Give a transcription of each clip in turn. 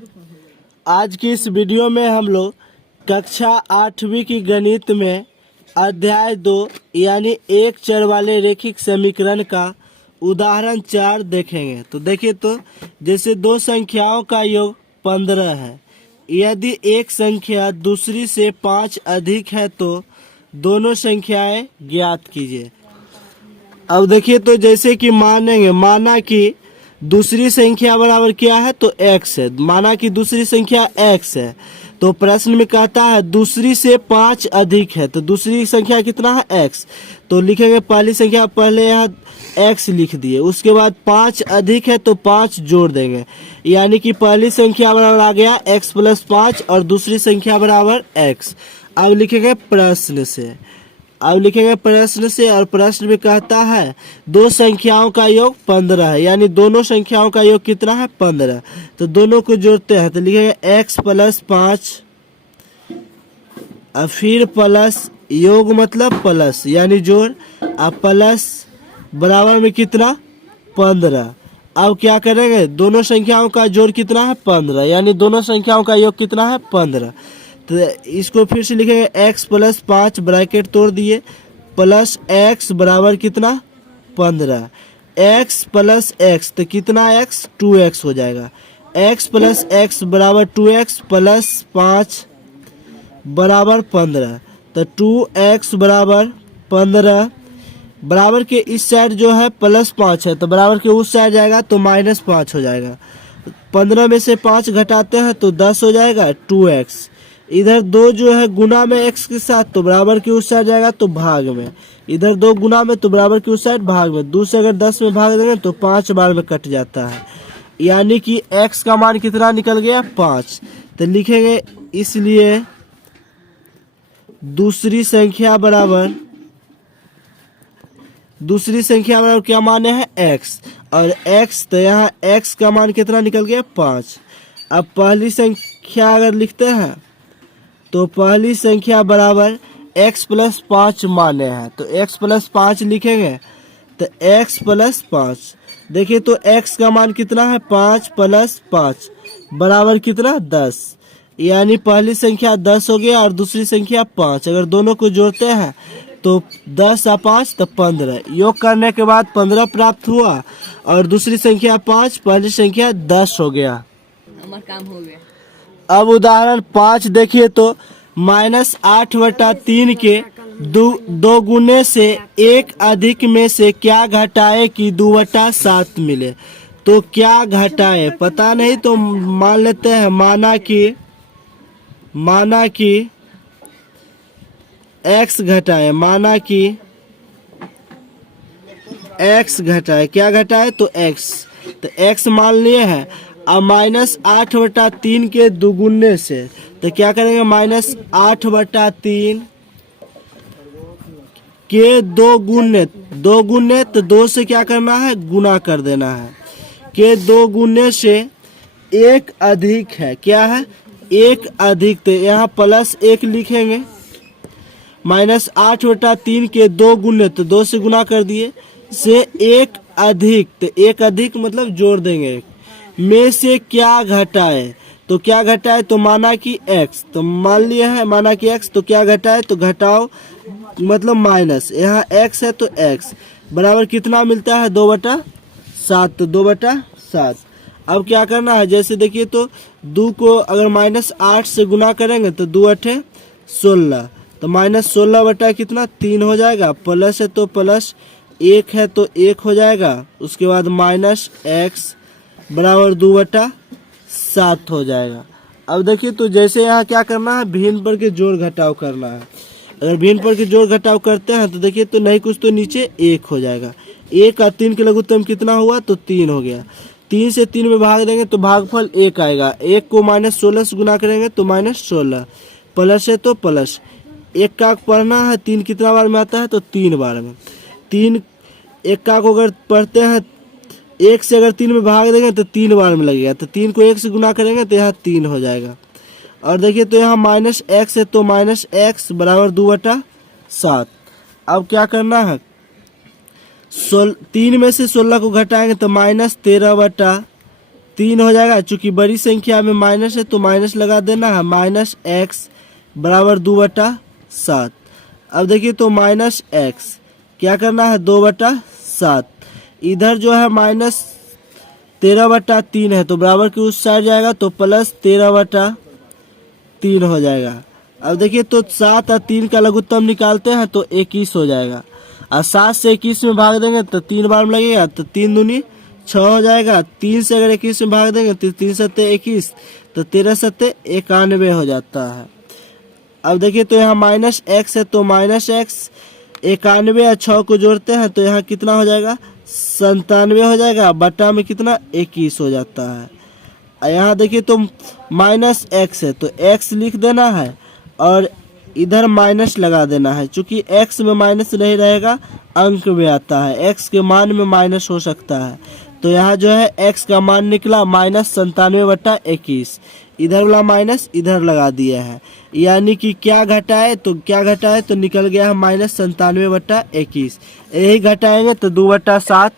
आज की इस वीडियो में हम लोग कक्षा 8वीं की गणित में अध्याय 2 यानी एक चर वाले रैखिक समीकरण का उदाहरण 4 देखेंगे। तो देखिए, तो जैसे दो संख्याओं का योग 15 है, यदि एक संख्या दूसरी से 5 अधिक है तो दोनों संख्याएं ज्ञात कीजिए। अब देखिए, तो जैसे कि माना कि दूसरी संख्या बराबर क्या है, तो x है। माना कि दूसरी संख्या x है, तो प्रश्न में कहता है दूसरी से 5 अधिक है, तो दूसरी संख्या कितना है, x। तो लिखेंगे पहली संख्या, पहले यहाँ x लिख दिए, उसके बाद 5 अधिक है तो 5 जोड़ देंगे, यानी कि पहली संख्या बराबर आ गया x + 5 और दूसरी संख्या बराबर x। अब लिखेंगे प्रश्न से, और प्रश्न में कहता है दो संख्याओं का योग 15 है, यानी दोनों संख्याओं का योग कितना है, 15। तो दोनों को जोड़ते हैं, तो लिखेंगे x + 5 और फिर प्लस, योग मतलब प्लस यानी जोड़, और प्लस बराबर में कितना, 15। अब क्या करेंगे, दोनों संख्याओं का जोड़ कितना है, 15, यानी दोनों संख्याओं का योग कितना है, 15। तो इसको फिर से लिखेंगे x + 5 ब्रैकेट तोड़ दिए, प्लस x बराबर कितना, 15। x + x तो कितना x, 2x हो जाएगा। x + x बराबर 2x प्लस 5 बराबर 15। तो 2x बराबर 15 बराबर के इस साइड जो है +5 है, तो बराबर के उस साइड जाएगा तो -5 हो जाएगा। 15 में से 5 घटाते हैं तो 10 हो जाएगा, 2x। इधर 2 जो है गुना में x के साथ, तो बराबर के उस साइड जाएगा तो भाग में, इधर 2 गुना में तो बराबर के उस साइड भाग में, 2 से अगर 10 में भाग देंगे तो 5 बार में कट जाता है, यानी कि x का मान कितना निकल गया, 5। तो लिखेंगे इसलिए दूसरी संख्या बराबर क्या माने है, x, और x, तो यहाँ x का मान कितना निकल गया, 5। अब पहली संख्या अगर लिखते हैं तो पहली संख्या बराबर x + 5 माने हैं, तो x + 5 लिखेंगे, तो x + 5। देखिए, तो x का मान कितना है, 5 + 5 बराबर कितना, 10, यानी पहली संख्या 10 हो गया और दूसरी संख्या 5। अगर दोनों को जोड़ते हैं तो 10 और 5 तो 15, योग करने के बाद 15 प्राप्त हुआ और दूसरी संख्या 5, पहली संख्या 10 हो गया। हमारा काम हो गया। अब उदाहरण 5 देखिए, तो -8/3 के दो गुने से एक अधिक में से क्या घटाए कि 2/7 मिले। तो क्या घटाए पता नहीं, तो मान लेते हैं, माना कि x घटाए, क्या घटाए, तो x, तो x मान लिए हैं। अब -8/3 के दुगुने से, तो क्या करेंगे, -8/3 के दो गुने, तो 2 से क्या करना है, गुना कर देना है, के 2 गुने से एक अधिक है, क्या है, एक अधिक, तो यहाँ +1 लिखेंगे। -8/3 के 2 गुने, तो 2 से गुना कर दिए, से एक अधिक, तो एक अधिक मतलब जोड़ देंगे, में से क्या घटाए, तो क्या घटाए, तो माना कि x, तो मान लिए है माना कि x, तो क्या घटाए, तो घटाओ मतलब माइनस, यहाँ x है तो x बराबर कितना मिलता है, 2/7, तो 2/7। अब क्या करना है, जैसे देखिए, तो 2 को अगर -8 से गुना करेंगे तो 2 × 8 = 16, तो -16 कितना, 3 हो जाएगा, प्लस है तो प्लस, 1 है तो 1 हो जाएगा, उसके बाद -x बराबर 2/7 हो जाएगा। अब देखिए, तो जैसे यहाँ क्या करना है, भिन्न पर के जोड़ घटाव करना है। अगर भिन्न पर के जोड़ घटाव करते हैं तो देखिए, तो नहीं कुछ तो नीचे 1 हो जाएगा, 1 और 3 के लघुत्तम कितना हुआ, तो 3 हो गया। 3 से 3 में भाग देंगे तो भागफल 1 आएगा, 1 को -16 से गुना करेंगे तो -16, प्लस है तो प्लस, 1 का पढ़ना है, 3 कितना बार में आता है, तो 3 बार में। 3 1 का को अगर पढ़ते हैं, 1 से अगर 3 में भाग देंगे तो 3 बार में लगेगा, तो 3 को 1 से गुना करेंगे तो यहाँ 3 हो जाएगा। और देखिए, तो यहाँ -x है तो -x बराबर 2/7। अब क्या करना है, 3 में से 16 को घटाएंगे तो -13/7 3 हो जाएगा। चूंकि बड़ी संख्या में माइनस है तो माइनस लगा देना है। माइनस एक्स बराबर 2/7। अब देखिए तो माइनस एक्स क्या करना है 2/7। इधर जो है माइनस 13/3 है तो बराबर के उस साइड जाएगा तो प्लस 13/3 हो जाएगा। अब देखिए तो 7 और 3 का लघुत्तम निकालते हैं तो 21 हो जाएगा। और 7 से 21 में भाग देंगे तो 3 बार में लगेगा तो 3 दूनी 6 हो जाएगा। 3 से अगर 21 में भाग देंगे तो 3 सत्ते 21 तो 13 सत्ते 91 हो जाता है। अब देखिए तो यहाँ माइनस एक्स है तो माइनस एक्स 91 और 6 को जोड़ते हैं तो यहाँ कितना हो जाएगा 97 हो जाएगा। बटा में कितना 21 हो जाता है। और यहाँ देखिए तो माइनस एक्स है तो एक्स लिख देना है और इधर माइनस लगा देना है। चूंकि एक्स में माइनस नहीं रहेगा अंक में आता है, एक्स के मान में माइनस हो सकता है। तो यहाँ जो है एक्स का मान निकला -97/21। इधर वाला माइनस इधर लगा दिया है, यानी कि क्या घटाए तो निकल गया है -97/21। यही घटाएंगे तो 2/7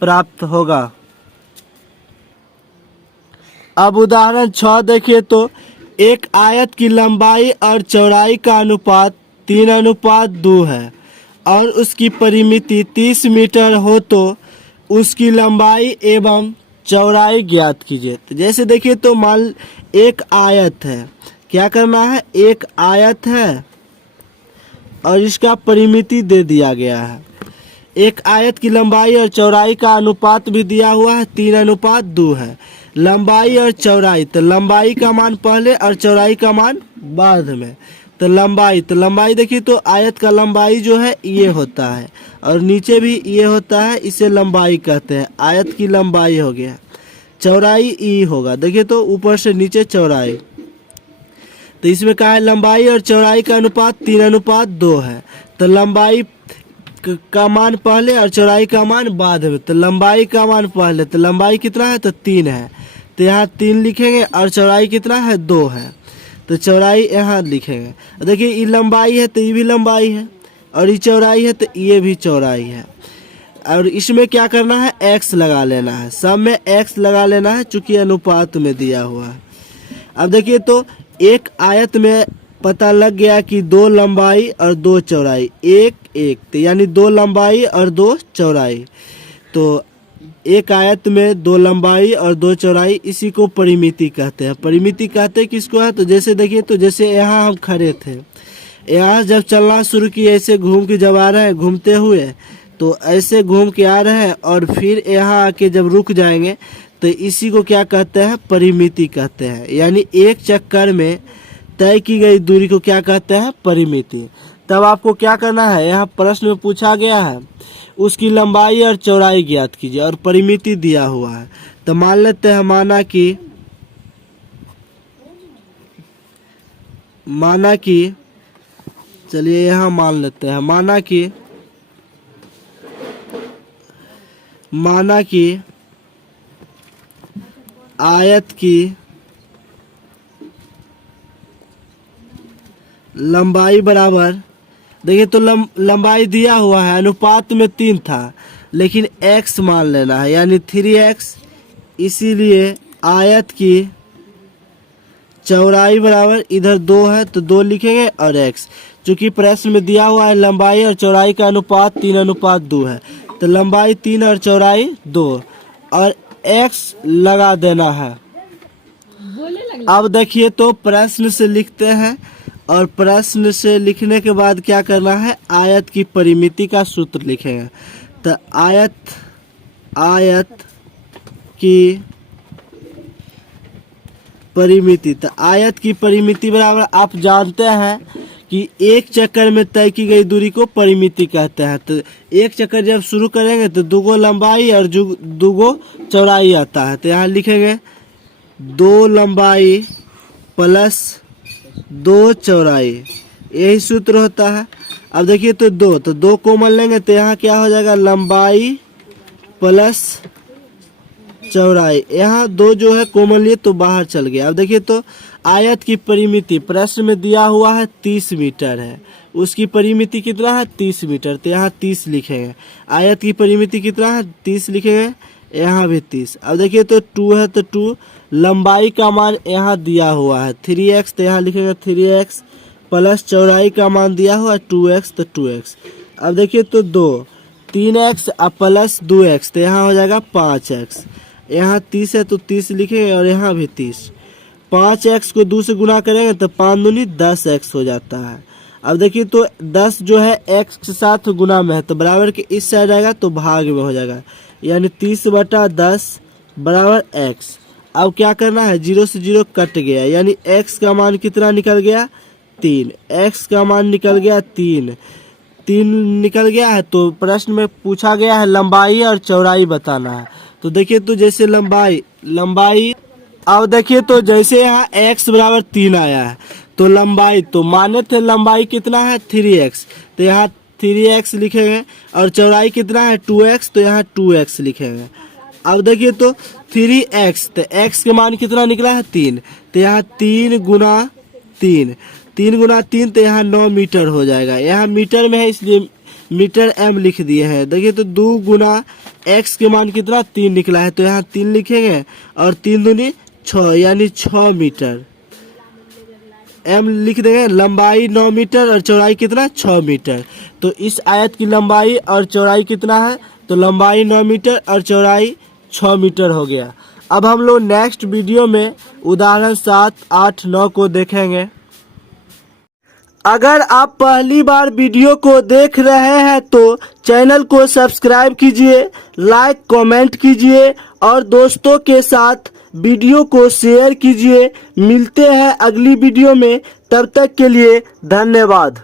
प्राप्त होगा। अब उदाहरण 6 देखिए तो एक आयत की लंबाई और चौड़ाई का अनुपात 3:2 है और उसकी परिमिति 30 मीटर हो तो उसकी लंबाई एवं चौड़ाई ज्ञात कीजिए। तो जैसे देखिए तो मान एक आयत है, क्या करना है एक आयत है और इसका परिमिति दे दिया गया है। एक आयत की लंबाई और चौड़ाई का अनुपात भी दिया हुआ है 3:2 है। लंबाई और चौड़ाई तो लंबाई का मान पहले और चौड़ाई का मान बाद में। तो लंबाई देखिए तो आयत का लंबाई जो है ये होता है और नीचे भी ये होता है, इसे लंबाई कहते हैं। आयत की लंबाई हो गया, चौड़ाई ई होगा। देखिए तो ऊपर से नीचे चौड़ाई, तो इसमें क्या है लंबाई और चौड़ाई का अनुपात 3:2 है। तो लंबाई का मान पहले और चौड़ाई का मान बाद में। तो लंबाई का मान पहले, तो लंबाई कितना है तो 3 है तो यहाँ 3 लिखेंगे और चौड़ाई कितना है 2 है तो चौड़ाई यहाँ लिखेंगे। देखिए ये लंबाई है तो ये भी लंबाई है और ये चौड़ाई है तो ये भी चौड़ाई है। और इसमें क्या करना है x लगा लेना है, सब में x लगा लेना है चूंकि अनुपात में दिया हुआ है। अब देखिए तो एक आयत में पता लग गया कि 2 लंबाई और 2 चौड़ाई, एक तो यानी 2 लंबाई और 2 चौड़ाई। तो एक आयत में 2 लंबाई और 2 चौड़ाई, इसी को परिमिति कहते हैं। परिमिति कहते हैं किसको है तो जैसे देखिए तो जैसे यहाँ हम खड़े थे, यहाँ जब चलना शुरू किए ऐसे घूम के जब आ रहे हैं घूमते हुए, तो ऐसे घूम के आ रहे हैं और फिर यहाँ आके जब रुक जाएंगे तो इसी को क्या कहते हैं परिमिति कहते हैं। यानी एक चक्कर में तय की गई दूरी को क्या कहते हैं परिमिति। तब आपको क्या करना है, यहाँ प्रश्न में पूछा गया है उसकी लंबाई और चौड़ाई ज्ञात कीजिए और परिमिति दिया हुआ है। तो मान लेते हैं माना कि चलिए यहाँ मान लेते हैं माना कि आयत की लंबाई बराबर, देखिए तो लंबाई दिया हुआ है अनुपात में 3 था लेकिन x मान लेना है यानी 3x। इसीलिए आयत की चौड़ाई बराबर इधर 2 है तो 2 लिखेंगे और x। चूंकि प्रश्न में दिया हुआ है लंबाई और चौड़ाई का अनुपात 3:2 है तो लंबाई 3 और चौड़ाई 2 और x लगा देना है। अब देखिए तो प्रश्न से लिखते हैं और प्रश्न से लिखने के बाद क्या करना है आयत की परिमिति का सूत्र लिखेंगे। तो आयत की परिमिति, तो आयत की परिमिति बराबर आप जानते हैं कि एक चक्कर में तय की गई दूरी को परिमिति कहते हैं। तो एक चक्कर जब शुरू करेंगे तो 2 लंबाई और 2 चौड़ाई आता है। तो यहाँ लिखेंगे 2 लंबाई प्लस 2 चौड़ाई, यही सूत्र होता है। अब देखिए तो 2 कॉमन लेंगे तो यहाँ क्या हो जाएगा लंबाई प्लस चौड़ाई। यहाँ 2 जो है कॉमन लिए तो बाहर चल गया। अब देखिए तो आयत की परिमिति प्रश्न में दिया हुआ है 30 मीटर है, उसकी परिमिति कितना है 30 मीटर तो यहाँ 30 लिखेंगे। आयत की परिमिति कितना है 30 लिखेंगे, यहाँ भी 30। अब देखिए तो 2 है तो 2, लंबाई का मान यहाँ दिया हुआ है 3x, तो यहाँ लिखेगा 3x प्लस चौड़ाई का मान दिया हुआ है 2x, तो 2x। अब देखिए तो 2, 3x प्लस 2x, तो यहाँ हो जाएगा 5x। यहाँ 30 है तो 30 लिखेंगे और यहाँ भी 30। 5x को 2 से गुना करेंगे तो 5 दूनी 10x हो जाता है। अब देखिए तो 10 जो है x के साथ गुना में है तो बराबर के इस साइड आएगा तो भाग में हो जाएगा, यानी 30/10 बराबर x। अब क्या करना है, 0 से 0 कट गया, यानी x का मान कितना निकल गया 3। x का मान निकल गया 3 निकल गया है। तो प्रश्न में पूछा गया है लंबाई और चौड़ाई बताना है। तो देखिए तो जैसे लंबाई अब देखिए तो जैसे यहाँ x बराबर 3 आया है तो लंबाई, तो माने थे लंबाई कितना है 3x, तो यहाँ 3x लिखेंगे और चौड़ाई कितना है 2x, तो यहाँ 2x लिखेंगे। अब देखिए तो 3x, तो x के मान कितना निकला है 3, तो यहाँ 3 गुना 3, तो यहाँ 9 मीटर हो जाएगा। यहाँ मीटर में है इसलिए मीटर m लिख दिए हैं। देखिए तो 2 गुना x के मान कितना 3 निकला है, तो यहाँ 3 लिखेंगे और 3 दूनी 6, यानी 6 मीटर m लिख देंगे। लंबाई 9 मीटर और चौड़ाई कितना 6 मीटर। तो इस आयत की लंबाई और चौड़ाई कितना है, तो लंबाई 9 मीटर और चौड़ाई 6 मीटर हो गया। अब हम लोग नेक्स्ट वीडियो में उदाहरण 7, 8, 9 को देखेंगे। अगर आप पहली बार वीडियो को देख रहे हैं तो चैनल को सब्सक्राइब कीजिए, लाइक कमेंट कीजिए और दोस्तों के साथ वीडियो को शेयर कीजिए। मिलते हैं अगली वीडियो में, तब तक के लिए धन्यवाद।